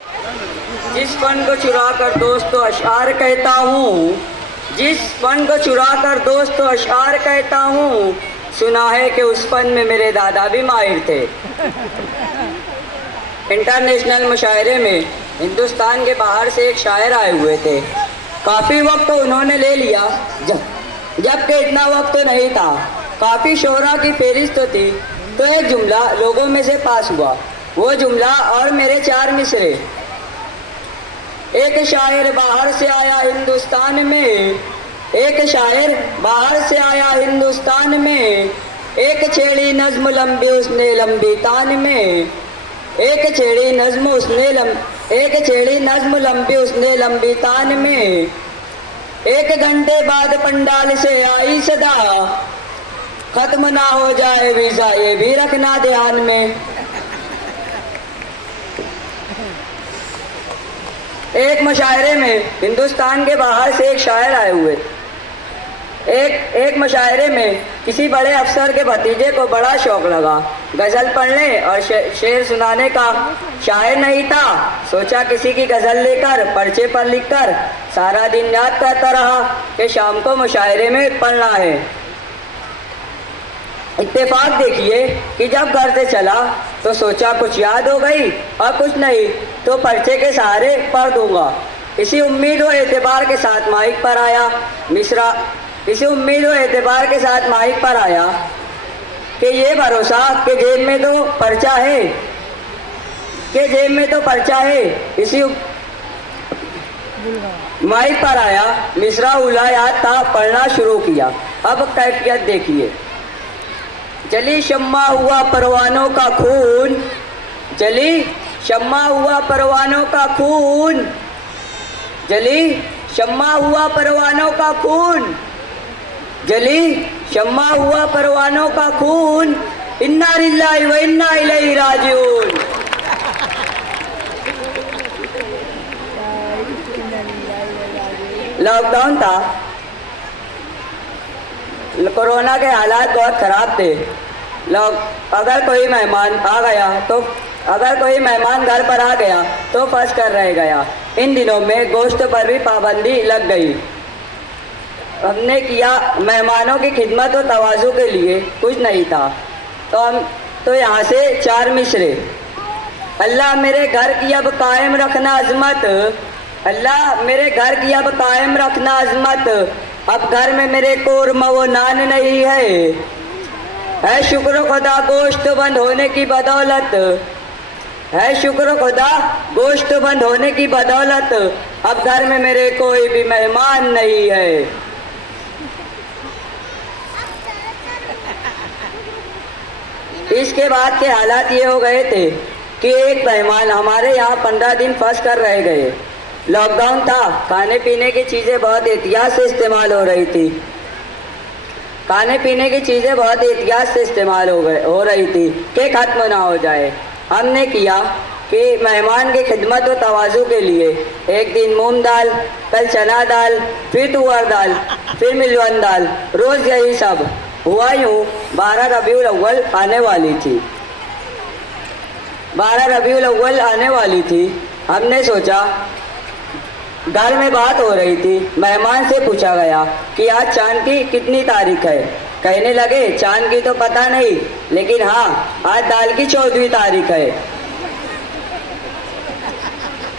जिस फन को चुरा कर दोस्तों अशार कहता हूँ, जिस फन को चुरा कर दोस्तों अशार कहता हूँ, सुना है कि उस फन में मेरे दादा भी माहिर थे। इंटरनेशनल मुशायरे में हिंदुस्तान के बाहर से एक शायर आए हुए थे। काफ़ी वक्त तो उन्होंने ले लिया, जबकि इतना वक्त तो नहीं था। काफ़ी शोहरा की फेरिस्त थी, तो एक जुमला लोगों में से पास हुआ। वो जुमला और मेरे 4 मिसरे। एक शायर बाहर से आया हिंदुस्तान में, एक शायर बाहर से आया हिंदुस्तान में, एक छेड़ी नज्म लंबी उसने लंबी तान में, एक छेड़ी नज्म लंबी उसने लंबी तान में। 1 घंटे बाद पंडाल से आई सदा, खत्म ना हो जाए वीजा ये भी रखना ध्यान में। एक मुशायरे में हिंदुस्तान के बाहर से एक शायर आए हुए। एक मुशायरे में किसी बड़े अफसर के भतीजे को बड़ा शौक लगा गज़ल पढ़ने और शेर सुनाने का। शायर नहीं था, सोचा किसी की गज़ल लेकर पर्चे पर लिखकर सारा दिन याद करता रहा कि शाम को मुशायरे में पढ़ना है। इत्तेफाक देखिए कि जब घर से चला तो सोचा कुछ याद हो गई और कुछ नहीं तो पर्चे के सहारे पढ़ दूंगा। इसी उम्मीद और एतबार के साथ माइक पर आया मिसरा। इसी उम्मीद और एतबार के साथ माइक पर आया कि ये भरोसा कि जेब में तो पर्चा है, इसी माइक पर आया मिसरा उला याद था, पढ़ना शुरू किया। अब कैफियत देखिए। जली शम्मा हुआ परवानों का खून, जली शम्मा हुआ परवानों का खून, जली शम्मा हुआ परवानों का खून, जली शम्मा हुआ परवानों का खून, इन्ना लिल्लाहि व इन्ना इलैहि राजिऊन। लॉकडाउन था, कोरोना के हालात बहुत ख़राब थे। अगर कोई मेहमान घर पर आ गया तो फंस कर रह गया। इन दिनों में गोश्त पर भी पाबंदी लग गई। हमने किया मेहमानों की खिदमत और तवाज़ु के लिए कुछ नहीं था, तो यहाँ से 4 मिसरे। अल्लाह मेरे घर की अब कायम रखना अज़मत, अल्लाह मेरे घर की अब कायम रखना अज़मत। अब घर में मेरे कोरमा वो नान नहीं है शुक्र खुदा गोश्त बंद होने की बदौलत, है शुक्र खुदा गोश्त बंद होने की बदौलत। अब घर में मेरे कोई भी मेहमान नहीं है। इसके बाद के हालात ये हो गए थे कि एक मेहमान हमारे यहाँ 15 दिन फंस कर रह गए। लॉकडाउन था, खाने पीने की चीज़ें बहुत एहतियात से इस्तेमाल हो रही थी। खाने पीने की चीज़ें बहुत एहतियात से इस्तेमाल हो रही थी कि ख़त्म ना हो जाए। हमने किया कि मेहमान की खिदमत और तवाज़ु के लिए एक दिन मूंग दाल, कल चना दाल, फिर तुअर दाल, फिर मिलवन दाल, रोज़ यही सब हुआ। यूँ 12 रबीउल अव्वल आने वाली थी। 12 रबीउल अव्वल आने वाली थी। हमने सोचा, घर में बात हो रही थी, मेहमान से पूछा गया कि आज चांद की कितनी तारीख है। कहने लगे चांद की तो पता नहीं, लेकिन हाँ आज दाल की 14वीं तारीख है।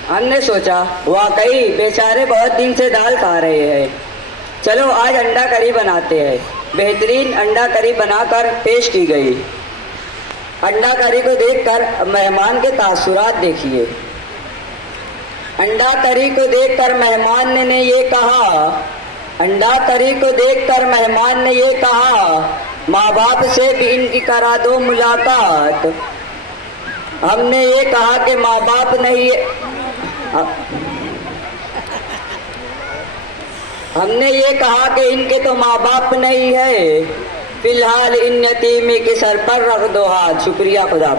हमने सोचा वाकई बेचारे बहुत दिन से दाल खा रहे हैं, चलो आज अंडा करी बनाते हैं। बेहतरीन अंडा करी बनाकर पेश की गई। अंडा करी को देखकर मेहमान के तासुरात देखिए। अंडा करी को देखकर मेहमान ने ये कहा, अंडा करी को देखकर मेहमान ने ये कहा, माँ बाप से भी इनकी करा दो मुलाकात। हमने ये कहा कि माँ बाप नहीं, हमने ये कहा कि इनके तो माँ बाप नहीं है, फिलहाल इन यतीमी के सर पर रख दो हाथ। शुक्रिया खुदा।